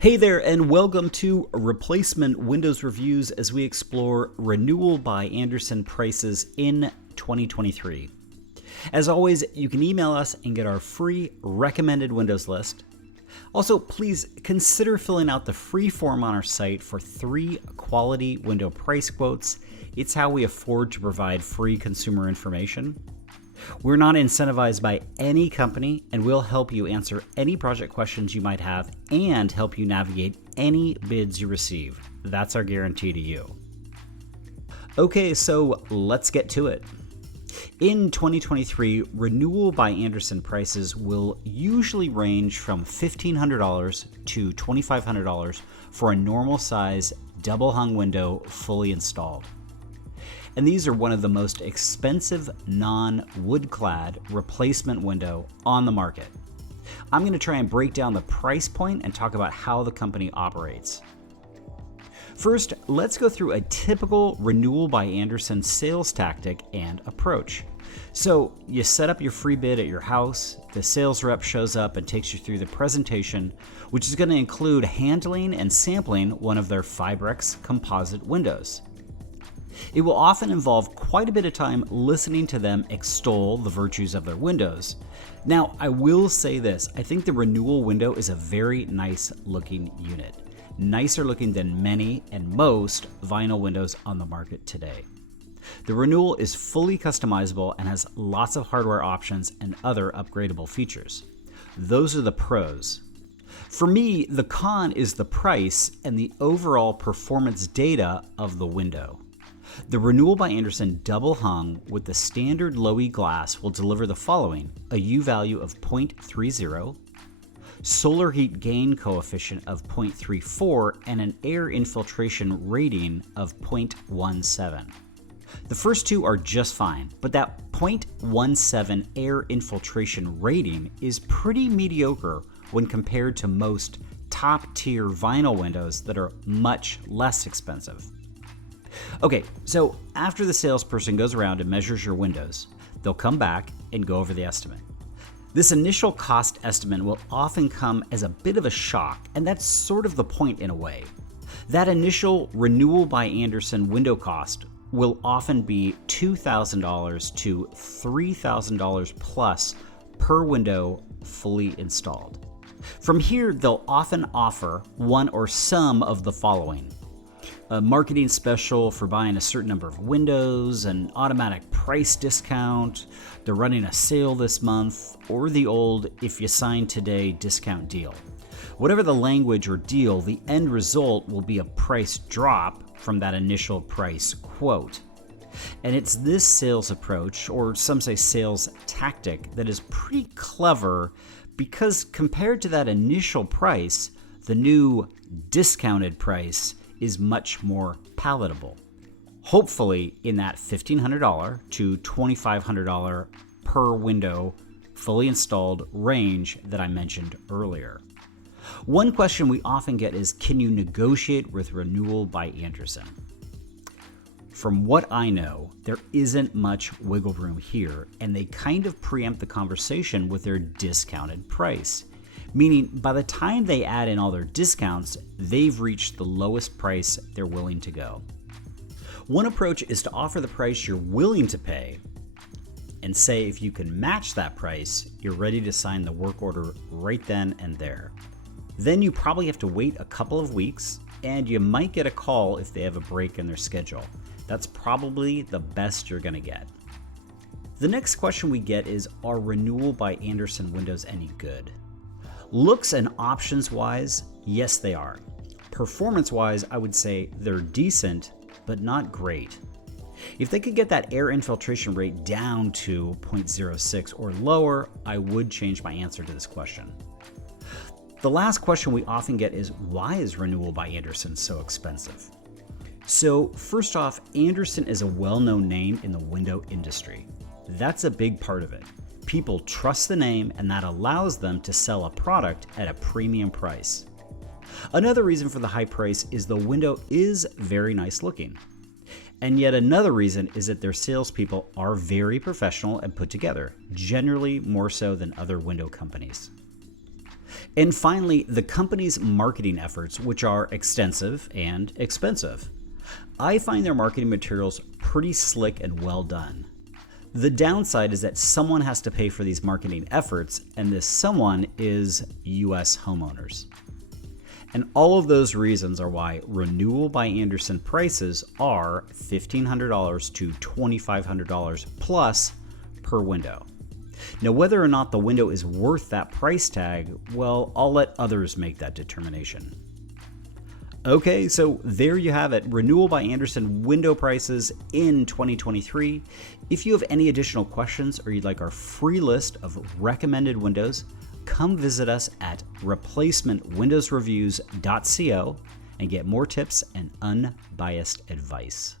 Hey there, and welcome to Replacement Windows Reviews as we explore Renewal by Andersen prices in 2023. As always, you can email us and get our free recommended Windows list. Also, please consider filling out the free form on our site for 3 quality window price quotes. It's how we afford to provide free consumer information. We're not incentivized by any company, and we'll help you answer any project questions you might have and help you navigate any bids you receive. That's our guarantee to you. Okay, so let's get to it. In 2023, Renewal by Andersen prices will usually range from $1,500 to $2,500 for a normal size double hung window fully installed. And these are one of the most expensive non-wood clad replacement window on the market. I'm going to try and break down the price point and talk about how the company operates. First, let's go through a typical Renewal by Andersen sales tactic and approach. So you set up your free bid at your house, the sales rep shows up and takes you through the presentation, which is going to include handling and sampling one of their Fibrex composite windows. It will often involve quite a bit of time listening to them extol the virtues of their windows. Now, I will say this, I think the Renewal window is a very nice looking unit. Nicer looking than many and most vinyl windows on the market today. The Renewal is fully customizable and has lots of hardware options and other upgradable features. Those are the pros. For me, the con is the price and the overall performance data of the window. The Renewal by Andersen double hung with the standard low-E glass will deliver the following: a U value of 0.30, solar heat gain coefficient of 0.34, and an air infiltration rating of 0.17. The first two are just fine, but that 0.17 air infiltration rating is pretty mediocre when compared to most top-tier vinyl windows that are much less expensive. Okay, so after the salesperson goes around and measures your windows, they'll come back and go over the estimate. This initial cost estimate will often come as a bit of a shock, and that's sort of the point in a way. That initial Renewal by Andersen window cost will often be $2,000 to $3,000 plus per window fully installed. From here, they'll often offer one or some of the following: a marketing special for buying a certain number of windows, an automatic price discount, they're running a sale this month, or the old if you sign today discount deal. Whatever the language or deal, the end result will be a price drop from that initial price quote. And it's this sales approach, or some say sales tactic, that is pretty clever because compared to that initial price, the new discounted price is much more palatable. Hopefully in that $1,500 to $2,500 per window fully installed range that I mentioned earlier. One question we often get is, can you negotiate with Renewal by Andersen? From what I know, there isn't much wiggle room here, and they kind of preempt the conversation with their discounted price. Meaning, by the time they add in all their discounts, they've reached the lowest price they're willing to go. One approach is to offer the price you're willing to pay and say if you can match that price, you're ready to sign the work order right then and there. Then you probably have to wait a couple of weeks, and you might get a call if they have a break in their schedule. That's probably the best you're going to get. The next question we get is, are Renewal by Andersen windows any good? Looks and options wise, yes they are. Performance wise, I would say they're decent, but not great. If they could get that air infiltration rate down to 0.06 or lower, I would change my answer to this question. The last question we often get is, why is Renewal by Andersen so expensive? So first off, Andersen is a well-known name in the window industry. That's a big part of it. People trust the name, and that allows them to sell a product at a premium price. Another reason for the high price is the window is very nice looking. And yet another reason is that their salespeople are very professional and put together, generally more so than other window companies. And finally, the company's marketing efforts, which are extensive and expensive. I find their marketing materials pretty slick and well done. The downside is that someone has to pay for these marketing efforts, and this someone is US homeowners. And all of those reasons are why Renewal by Andersen prices are $1,500 to $2,500 plus per window. Now, whether or not the window is worth that price tag, well, I'll let others make that determination. Okay, so there you have it, Renewal by Andersen window prices in 2023. If you have any additional questions or you'd like our free list of recommended windows, come visit us at replacementwindowsreviews.co and get more tips and unbiased advice.